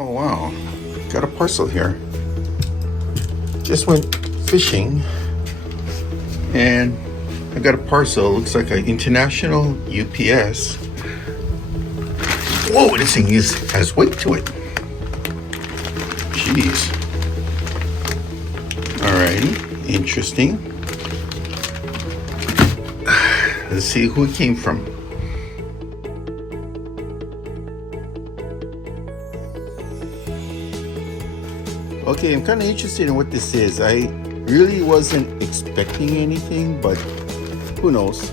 Oh wow, got a parcel here. Just went fishing and I got a parcel. Looks like an international UPS. Whoa, this thing has weight to it. Jeez. Alrighty, interesting. Let's see who it came from. Okay, I'm kind of interested in what this is. I really wasn't expecting anything, but who knows?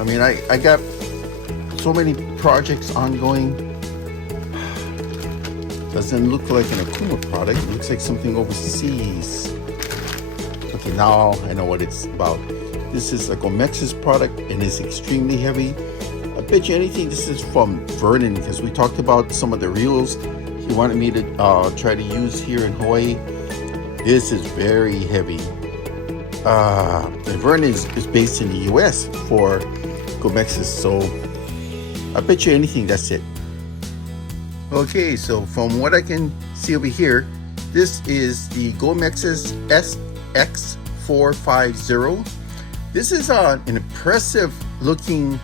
I mean, I got so many projects ongoing. Doesn't look like an Okuma product. It looks like something overseas. Okay, now I know what it's about. This is a Gomexus product and it's extremely heavy. I bet you anything this is from Vernon, because we talked about some of the reels he wanted me to try to use here in Hawaii. This is very heavy. And Vernon is based in the US for Gomexus, so I bet you anything that's it. Okay, so from what I can see over here, this is the Gomexus SX450. This is an impressive looking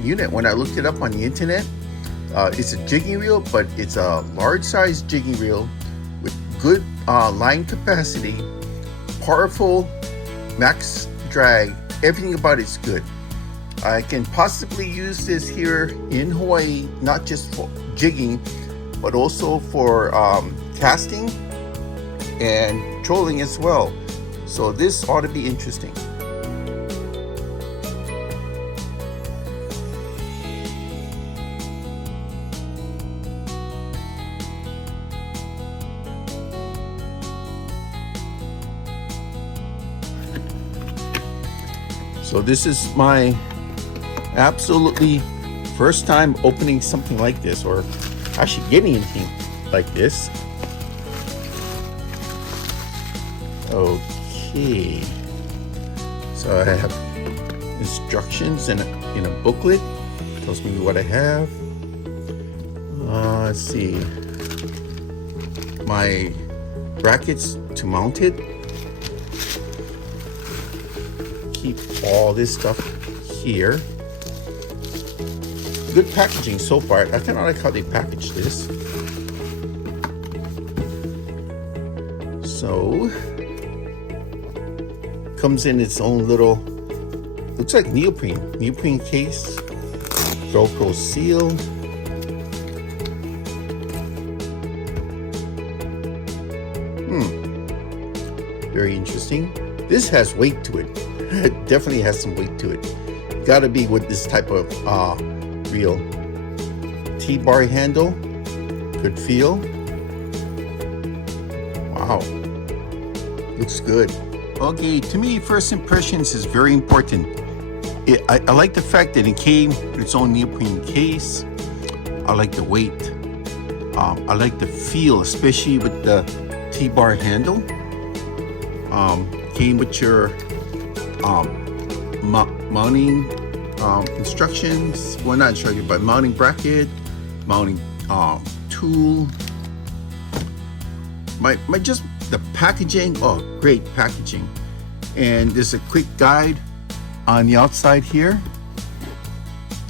unit. When I looked it up on the internet, it's a jigging reel, but it's a large size jigging reel with good line capacity, powerful max drag. Everything about it's good. I can possibly use this here in Hawaii, not just for jigging, but also for casting and trolling as well. So this ought to be interesting. So this is my absolutely first time opening something like this, or actually getting anything like this. Okay, so I have instructions in a booklet. Tells me what I have. Let's see, my brackets to mount it. Keep all this stuff here. Good packaging so far. I kind of like how they packaged this. So comes in its own little, looks like neoprene case, Velcro seal. Very interesting. This has weight to it. It definitely has some weight to it. Gotta be with this type of reel. T-bar handle, good feel. Wow, looks good. Okay, to me, first impressions is very important. I like the fact that it came with its own neoprene case. I like the weight. I like the feel, especially with the T-bar handle. Came with your mounting instructions. Well, not instructions, but mounting bracket, mounting tool. Just the packaging. Oh, great packaging. And there's a quick guide on the outside here.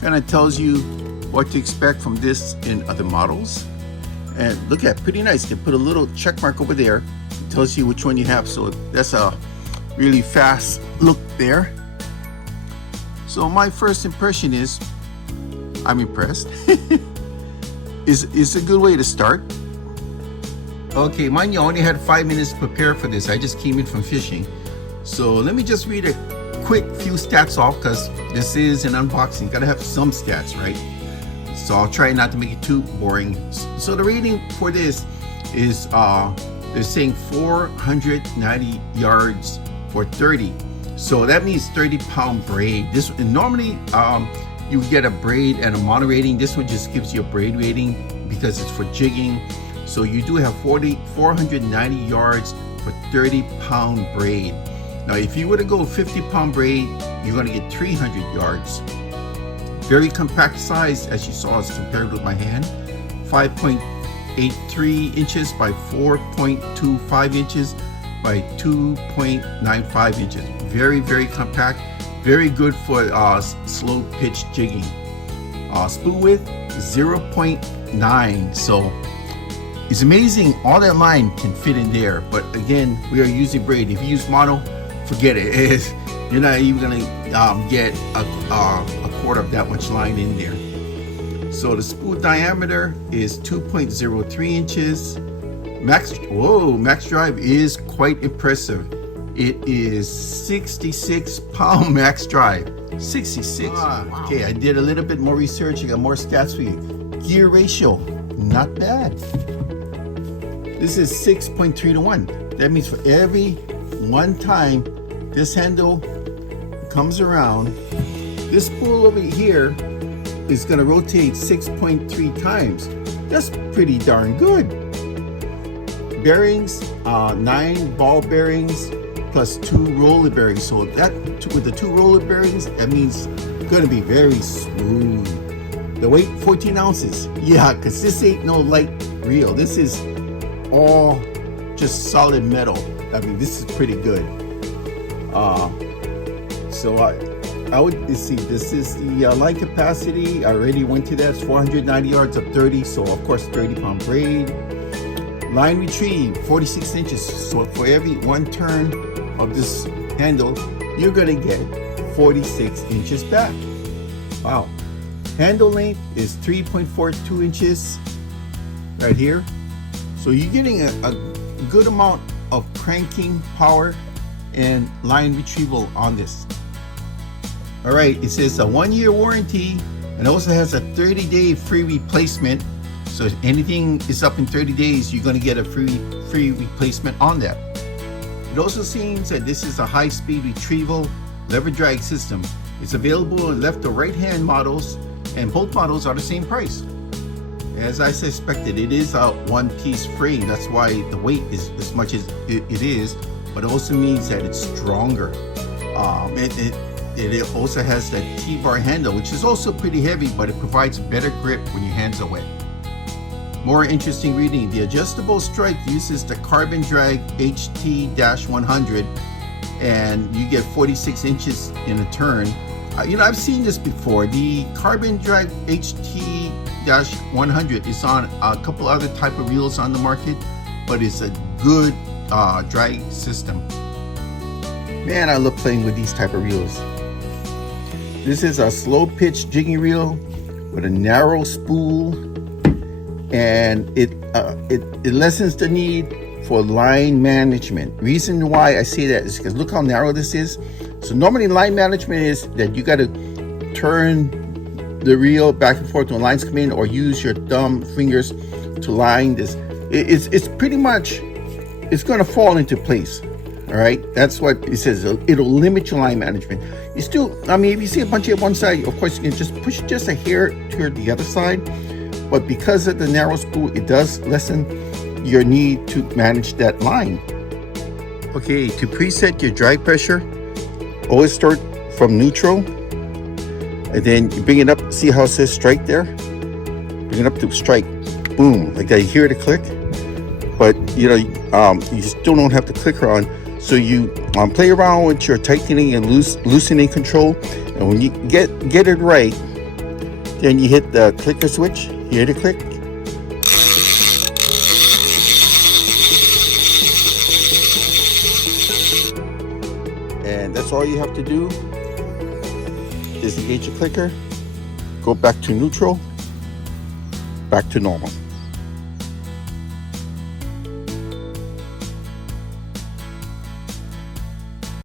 Kind of tells you what to expect from this and other models. And look at, pretty nice. They put a little check mark over there. It tells you which one you have. So that's a really fast look there. So my first impression is I'm impressed. It's a good way to start. Okay, mind you, I only had 5 minutes to prepare for this. I just came in from fishing. So let me just read a quick few stats off, because this is an unboxing. You gotta have some stats, right? So I'll try not to make it too boring. So the rating for this is they're saying 490 yards for 30. So that means 30-pound braid. This normally you get a braid and a mono rating. This one just gives you a braid rating because it's for jigging. So you do have 490 yards for 30-pound braid. Now if you were to go 50-pound braid, you're going to get 300 yards. Very compact size, as you saw, as compared with my hand. 5.83 inches by 4.25 inches by 2.95 inches. Very, very compact. Very good for slow pitch jigging. Spool width 0.9. So it's amazing. All that line can fit in there. But again, we are using braid. If you use mono, forget it. You're not even gonna get a quarter of that much line in there. So the spool diameter is 2.03 inches. Max drive is quite impressive. It is 66 pound max drive. 66. Wow. Okay, I did a little bit more research. I got more stats for you. Gear ratio, not bad. This is 6.3 to 1. That means for every one time this handle comes around, this spool over here is going to rotate 6.3 times. That's pretty darn good. Bearings, 9 ball bearings plus 2 roller bearings. So that with the 2 roller bearings, that means it's going to be very smooth. The weight 14 ounces. Yeah, because this ain't no light reel. This is all just solid metal. I mean, this is pretty good. So I would see, this is the line capacity. I already went to that. It's 490 yards of 30. So of course 30 pound braid. Line retrieve 46 inches. So for every one turn of this handle, you're gonna get 46 inches back. Wow. Handle length is 3.42 inches right here. So you're getting a good amount of cranking power and line retrieval on this. All right, it says a 1-year warranty and also has a 30-day free replacement. So if anything is up in 30 days, you're going to get a free replacement on that. It also seems that this is a high-speed retrieval lever drag system. It's available in left or right hand models, and both models are the same price. As I suspected, it is a one-piece frame. That's why the weight is as much as it is, but it also means that it's stronger. It also has that T-bar handle, which is also pretty heavy, but it provides better grip when your hands are wet. More interesting reading, the adjustable strike uses the carbon drag HT-100, and you get 46 inches in a turn. I've seen this before. The carbon drag HT-100 is on a couple other type of reels on the market, but it's a good drag system. Man, I love playing with these type of reels. This is a slow pitch jigging reel with a narrow spool, and it lessens the need for line management. Reason why I say that is because look how narrow this is. So normally line management is that you got to turn the reel back and forth when lines come in, or use your thumb fingers to line this. It's pretty much, it's going to fall into place. All right, that's what it says. It'll limit your line management. You still, I mean, if you see a bunch of one side, of course you can just push just a hair toward the other side. But because of the narrow spool, it does lessen your need to manage that line. Okay, to preset your drag pressure, always start from neutral, and then you bring it up. See how it says strike there? Bring it up to strike. Boom, like that. You hear the click, but you still don't have the clicker on. So you play around with your tightening and loosening control, and when you get it right, then you hit the clicker switch. You hear the click. And that's all you have to do. Disengage your clicker, go back to neutral, back to normal.